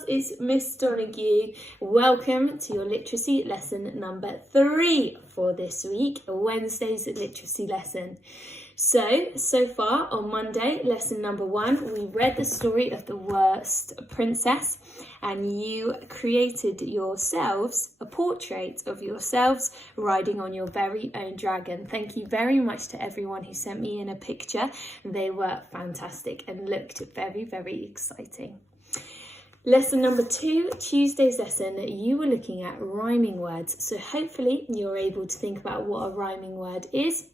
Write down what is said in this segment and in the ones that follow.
class, it's Miss Donoghue. Welcome to your literacy lesson number 3 for this week, Wednesday's literacy lesson. So far on Monday, lesson number 1, we read the story of the worst princess, and you created yourselves a portrait of yourselves riding on your very own dragon. Thank you very much to everyone who sent me in a picture. They were fantastic and looked very, very exciting. Lesson number 2, Tuesday's lesson, you were looking at rhyming words. So hopefully you're able to think about what a rhyming word is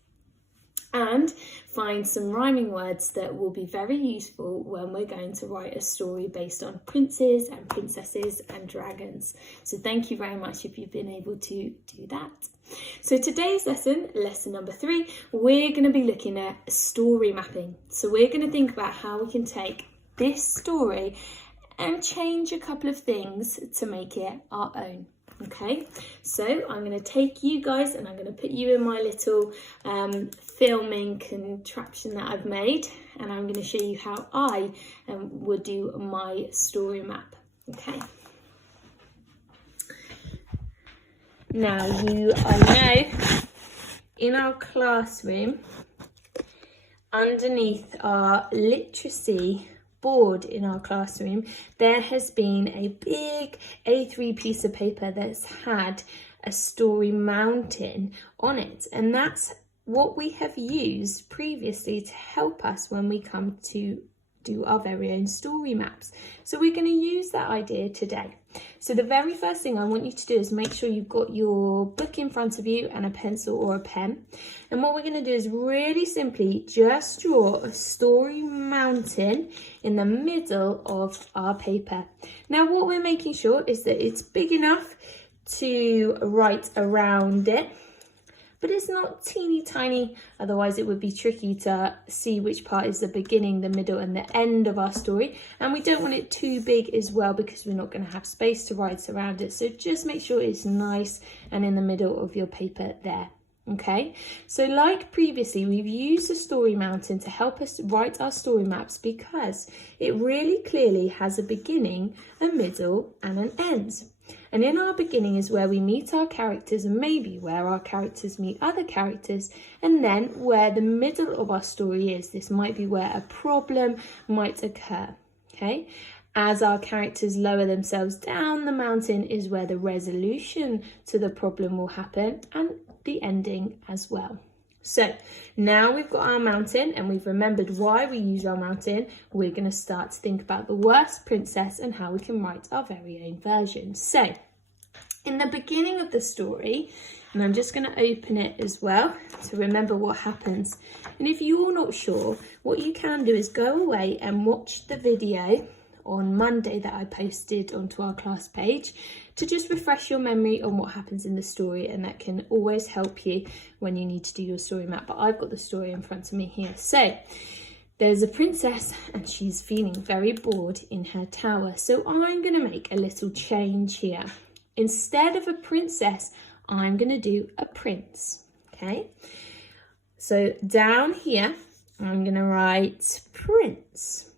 and find some rhyming words that will be very useful when we're going to write a story based on princes and princesses and dragons. So thank you very much if you've been able to do that. So today's lesson, lesson number 3, we're going to be looking at story mapping. So we're going to think about how we can take this story and change a couple of things to make it our own. Okay, so I'm going to take you guys and I'm going to put you in my little filming contraption that I've made, and I'm going to show you how I would do my story map. Okay. Now you know, in our classroom, underneath our literacy board in our classroom, there has been a big A3 piece of paper that's had a story mountain on it, and that's what we have used previously to help us when we come to do our very own story maps. So we're going to use that idea today. So the very first thing I want you to do is make sure you've got your book in front of you and a pencil or a pen. And what we're going to do is really simply just draw a story mountain in the middle of our paper. Now what we're making sure is that it's big enough to write around it, but it's not teeny tiny, otherwise it would be tricky to see which part is the beginning, the middle and the end of our story. And we don't want it too big as well because we're not going to have space to write around it. So just make sure it's nice and in the middle of your paper there. Okay, so like previously, we've used the story mountain to help us write our story maps because it really clearly has a beginning, a middle and an end. And in our beginning is where we meet our characters and maybe where our characters meet other characters, and then where the middle of our story is. This might be where a problem might occur, okay? As our characters lower themselves down the mountain is where the resolution to the problem will happen and the ending as well. So now we've got our mountain and we've remembered why we use our mountain, we're going to start to think about the worst princess and how we can write our very own version. So in the beginning of the story, and I'm just going to open it as well to remember what happens. And if you're not sure, what you can do is go away and watch the video on Monday that I posted onto our class page to just refresh your memory on what happens in the story, and that can always help you when you need to do your story map. But I've got the story in front of me here. So there's a princess and she's feeling very bored in her tower. So I'm going to make a little change here. Instead of a princess, I'm going to do a prince. Okay, so down here I'm going to write prince.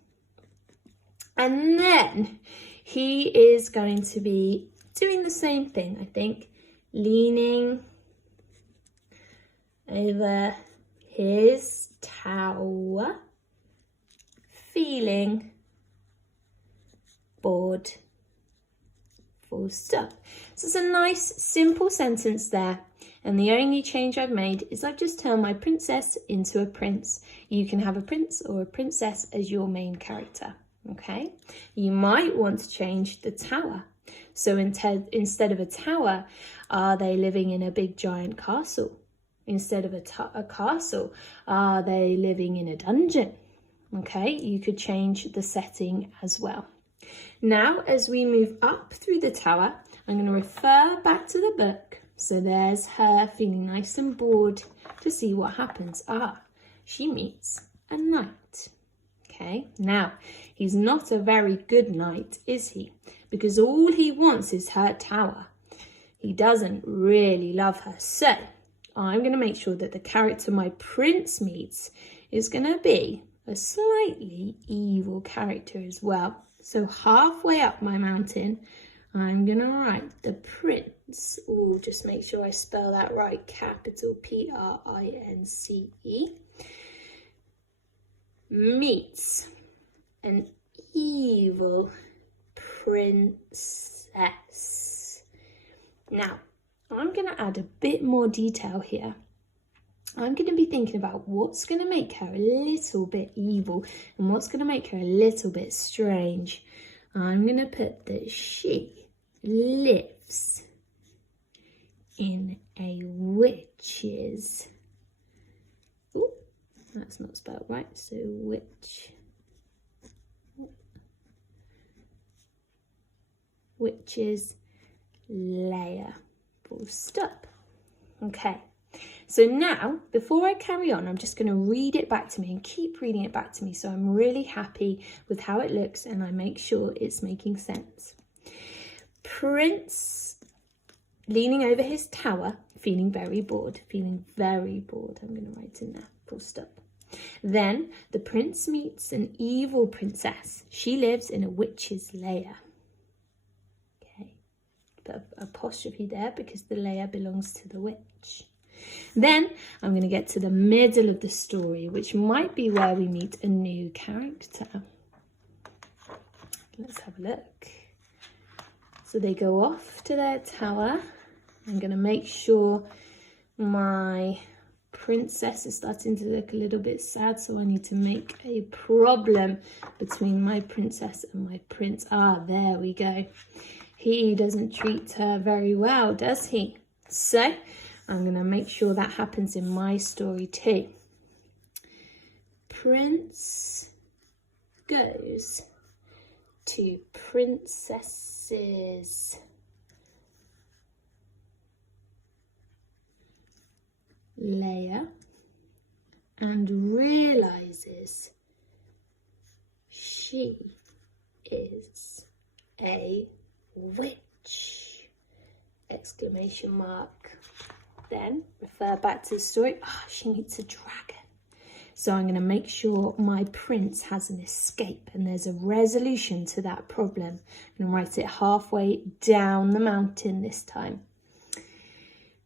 And then he is going to be doing the same thing, I think, leaning over his tower, feeling bored, full stop. So it's a nice, simple sentence there. And the only change I've made is I've just turned my princess into a prince. You can have a prince or a princess as your main character. Okay, you might want to change the tower. So instead of a tower, are they living in a big giant castle? Instead of a castle, are they living in a dungeon? Okay, you could change the setting as well. Now, as we move up through the tower, I'm going to refer back to the book. So there's her feeling nice and bored to see what happens. She meets a knight. Okay, now he's not a very good knight, is he? Because all he wants is her tower. He doesn't really love her. So I'm going to make sure that the character my prince meets is going to be a slightly evil character as well. So halfway up my mountain, I'm going to write the prince. Oh, just make sure I spell that right. Capital Prince meets an evil princess. Now, I'm going to add a bit more detail here. I'm going to be thinking about what's going to make her a little bit evil and what's going to make her a little bit strange. I'm going to put that she lives in a witch's. Ooh, that's not spelled right. So witch's lair. Full stop. Okay. So now, before I carry on, I'm just going to read it back to me and keep reading it back to me so I'm really happy with how it looks and I make sure it's making sense. Prince leaning over his tower, feeling very bored. I'm going to write in there, full stop. Then the prince meets an evil princess. She lives in a witch's lair. Okay, put an apostrophe there because the lair belongs to the witch. Then I'm going to get to the middle of the story, which might be where we meet a new character. Let's have a look. So they go off to their tower. I'm going to make sure my princess is starting to look a little bit sad, so I need to make a problem between my princess and my prince. Ah, there we go. He doesn't treat her very well, does he? So I'm going to make sure that happens in my story too. Prince goes to princess's lair and realizes she is a witch! Exclamation mark. Then refer back to the story. She meets a dragon. So I'm going to make sure my prince has an escape and there's a resolution to that problem. I'm going to write it halfway down the mountain this time.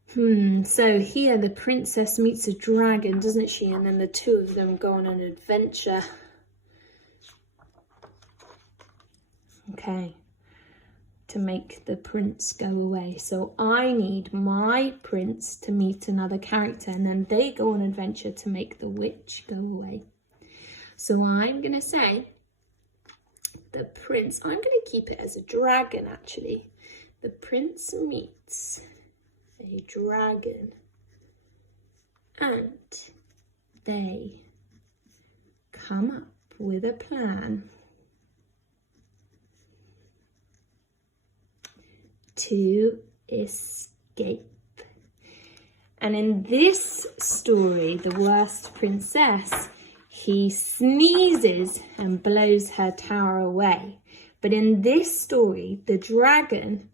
So here the princess meets a dragon, doesn't she? And then the two of them go on an adventure. Okay. To make the prince go away. So I need my prince to meet another character and then they go on an adventure to make the witch go away. So I'm going to say the prince, I'm going to keep it as a dragon actually. The prince meets a dragon and they come up with a plan to escape. And in this story, the worst princess, he sneezes and blows her tower away. But in this story, the dragon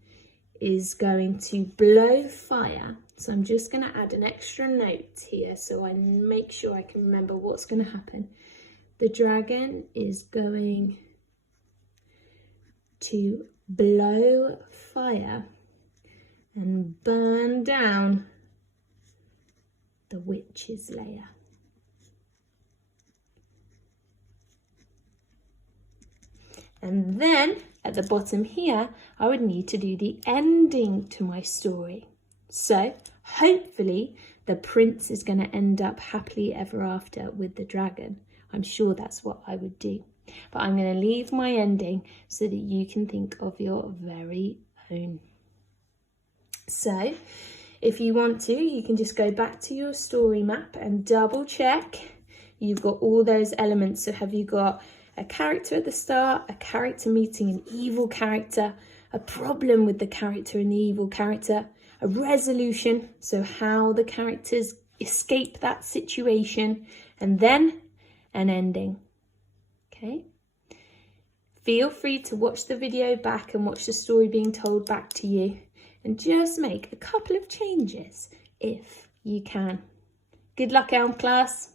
is going to blow fire. So I'm just going to add an extra note here so I make sure I can remember what's going to happen. The dragon is going to blow fire and burn down the witch's lair. And then at the bottom here, I would need to do the ending to my story. So hopefully the prince is going to end up happily ever after with the dragon. I'm sure that's what I would do. But I'm going to leave my ending so that you can think of your very own. So if you want to, you can just go back to your story map and double check you've got all those elements. So have you got a character at the start, a character meeting an evil character, a problem with the character and the evil character, a resolution, so how the characters escape that situation, and then an ending. Okay? Feel free to watch the video back and watch the story being told back to you and just make a couple of changes if you can. Good luck, Elm class.